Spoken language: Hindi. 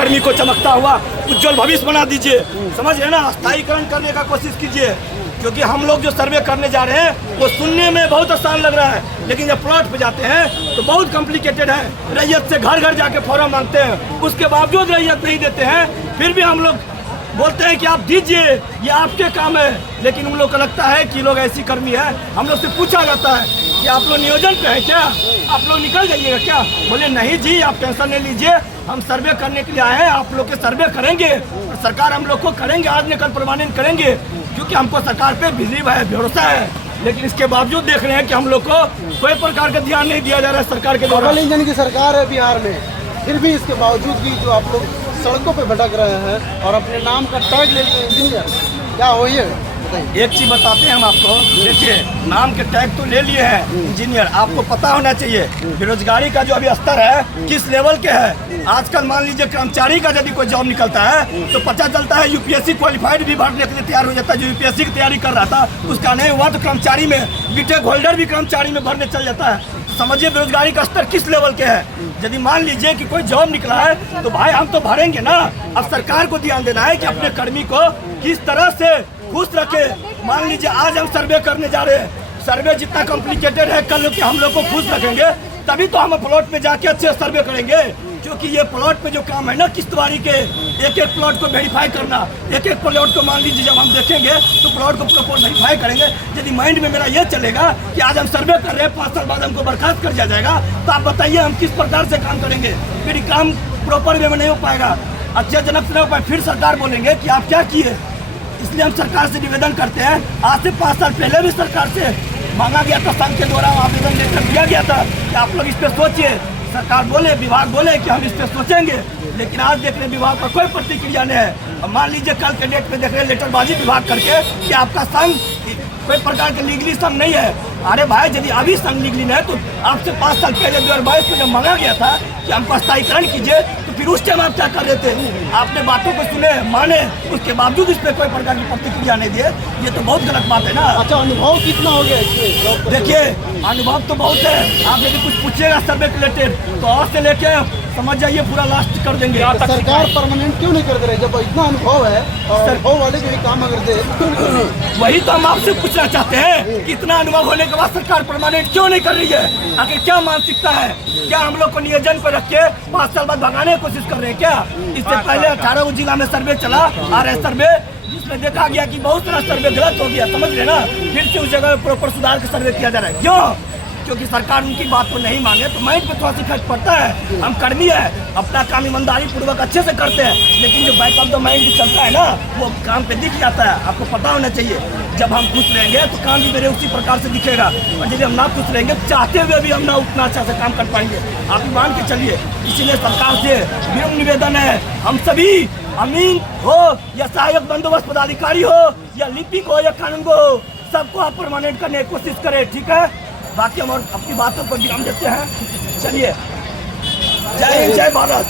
कर्मी को चमकता हुआ उज्जवल भविष्य बना दीजिए, समझ रहे ना, स्थायीकरण करने का कोशिश कीजिए। क्योंकि हम लोग जो सर्वे करने जा रहे हैं वो सुनने में बहुत आसान लग रहा है, लेकिन जब प्लॉट पे जाते हैं तो बहुत कॉम्प्लिकेटेड है। रैयत से घर घर जाके फॉर्म मांगते हैं, उसके बावजूद रैयत नहीं देते हैं, फिर भी हम लोग बोलते हैं कि आप दीजिए, ये आपके काम है। लेकिन उन लोग को लगता है कि लोग ऐसी कर्मी है। हम लोग से पूछा जाता है कि आप लोग नियोजन पे हैं क्या, आप लोग निकल जाइएगा क्या? बोले नहीं जी, आप टेंशन नहीं लीजिए, हम सर्वे करने के लिए आए हैं, आप लोग के सर्वे करेंगे और सरकार हम लोग को करेंगे, आज न कल परमानेंट करेंगे, क्योंकि हमको सरकार पे बिलीव है, भरोसा है। लेकिन इसके बावजूद देख रहे हैं कि हम लोग को कोई प्रकार का ध्यान नहीं दिया जा रहा है सरकार के द्वारा। डबल इंजन की सरकार है बिहार में, फिर भी इसके बावजूद भी जो आप लोग सड़कों पे भटक रहे हैं और अपने नाम का टैग ले लिए इंजीनियर, क्या हो ये बताइए। एक चीज बताते हैं हम आपको, देखिए नाम के टैग तो ले लिए हैं इंजीनियर, आपको पता होना चाहिए बेरोजगारी का जो अभी स्तर है किस लेवल के है। आजकल मान लीजिए कर्मचारी का यदि कोई जॉब निकलता है तो पता चलता है यूपीएससी क्वालिफाइड भी भरने के लिए तैयार हो जाता है। जो यूपीएससी की तैयारी कर रहा था उसका नहीं हुआ तो कर्मचारी में बीटेक होल्डर भी कर्मचारी में भरने चल जाता है। समझिए बेरोजगारी का स्तर किस लेवल के है। यदि मान लीजिए कि कोई जॉब निकला है तो भाई हम तो भरेंगे ना। अब सरकार को ध्यान देना है कि अपने कर्मी को किस तरह से खुश रखे। मान लीजिए आज हम सर्वे करने जा रहे हैं, सर्वे जितना कॉम्प्लिकेटेड है, कल के हम लोग को खुश रखेंगे तभी तो हम प्लॉट में जाके अच्छे सर्वे करेंगे। क्योंकि ये प्लॉट में जो काम है ना किश्तवारी के, एक एक प्लॉट को वेरीफाई करना, एक एक प्लॉट को मान लीजिए जब हम देखेंगे तो प्लॉट को प्रॉपर वेरीफाई करेंगे। यदि माइंड में मेरा ये चलेगा कि आज हम सर्वे कर रहे हैं, 5 साल बाद हमको बर्खास्त कर दिया जाएगा, तो आप बताइए हम किस प्रकार से काम करेंगे। फिर काम प्रॉपर वे में नहीं हो पाएगा, अच्छे जनक से नहीं हो पाए, फिर सरकार बोलेंगे कि आप क्या किए। इसलिए हम सरकार से निवेदन करते हैं, आज से 5 साल पहले भी सरकार से मांगा गया था, संघ के द्वारा आवेदन लेकर दिया गया था कि आप लोग इस पर सोचिए। सरकार बोले, विभाग बोले कि हम इस पर सोचेंगे, लेकिन आज देख रहे विभाग का कोई प्रतिक्रिया नहीं है। अब मान लीजिए कल के डेट में देख रहे लेटरबाजी विभाग करके कि आपका संघ कोई प्रकार के लीगली संघ नहीं है। अरे भाई यदि अभी संघ लीगली नहीं है तो आपसे 5 साल पहले 2022 में जब मांगा गया था कि हमको स्थायीकरण कीजिए तो फिर उस टाइम आप क्या कर रहे थे? आपने बातों को सुने, माने, उसके बावजूद इस पर कोई प्रकार की प्रतिक्रिया नहीं दिए, ये तो बहुत गलत बात है ना। अच्छा, अनुभव कितना हो गया इसमें? देखिए अनुभव तो बहुत है, आप यदि कुछ पूछिएगा सर्वे रिलेटेड तो और से लेके समझ जाइए पूरा लास्ट कर देंगे। सरकार परमानेंट क्यों नहीं कर रही जब इतना अनुभव है और अनुभव वाले जो काम अगर दे तो वही तो हम आपसे पूछना चाहते हैं कि इतना अनुभव होने के बाद सरकार परमानेंट क्यों नहीं कर रही है? आखिर क्या मानसिकता है? क्या हम लोग को नियोजन पर रख के 5 साल बाद भगाने की कोशिश कर रहे हैं क्या? इससे पहले 18 जिला में सर्वे चला आ रहा है सर्वे, जिसमें देखा गया कि बहुत सारा सर्वे गलत हो गया, समझ रहे ना। फिर से उस जगह प्रॉपर सुधार के सर्वे किया जा रहा है। क्यों? क्योंकि सरकार उनकी बात को नहीं मांगे तो माइंड पे थोड़ा सा खर्च पड़ता है। हम कर्मी है, अपना काम ईमानदारी पूर्वक अच्छे से करते हैं, लेकिन जो बैक ऑफ द माइंड चलता है ना वो काम पे दिख जाता है। आपको पता होना चाहिए जब हम खुश रहेंगे तो काम भी मेरे उसी प्रकार से दिखेगा, और यदि हम ना खुश रहेंगे चाहते हुए भी हम ना उतना अच्छा से काम कर पाएंगे। आप मान के चलिए। इसीलिए सरकार से विनम्र निवेदन है, हम सभी अमीन हो या सहायक बंदोबस्त पदाधिकारी हो या लिपिक हो या कानून हो, सबको आप परमानेंट करने की कोशिश करें, ठीक है? बाकी हम और अपनी बातों पर विराम देते हैं। चलिए, जय हिंद, जय भारत।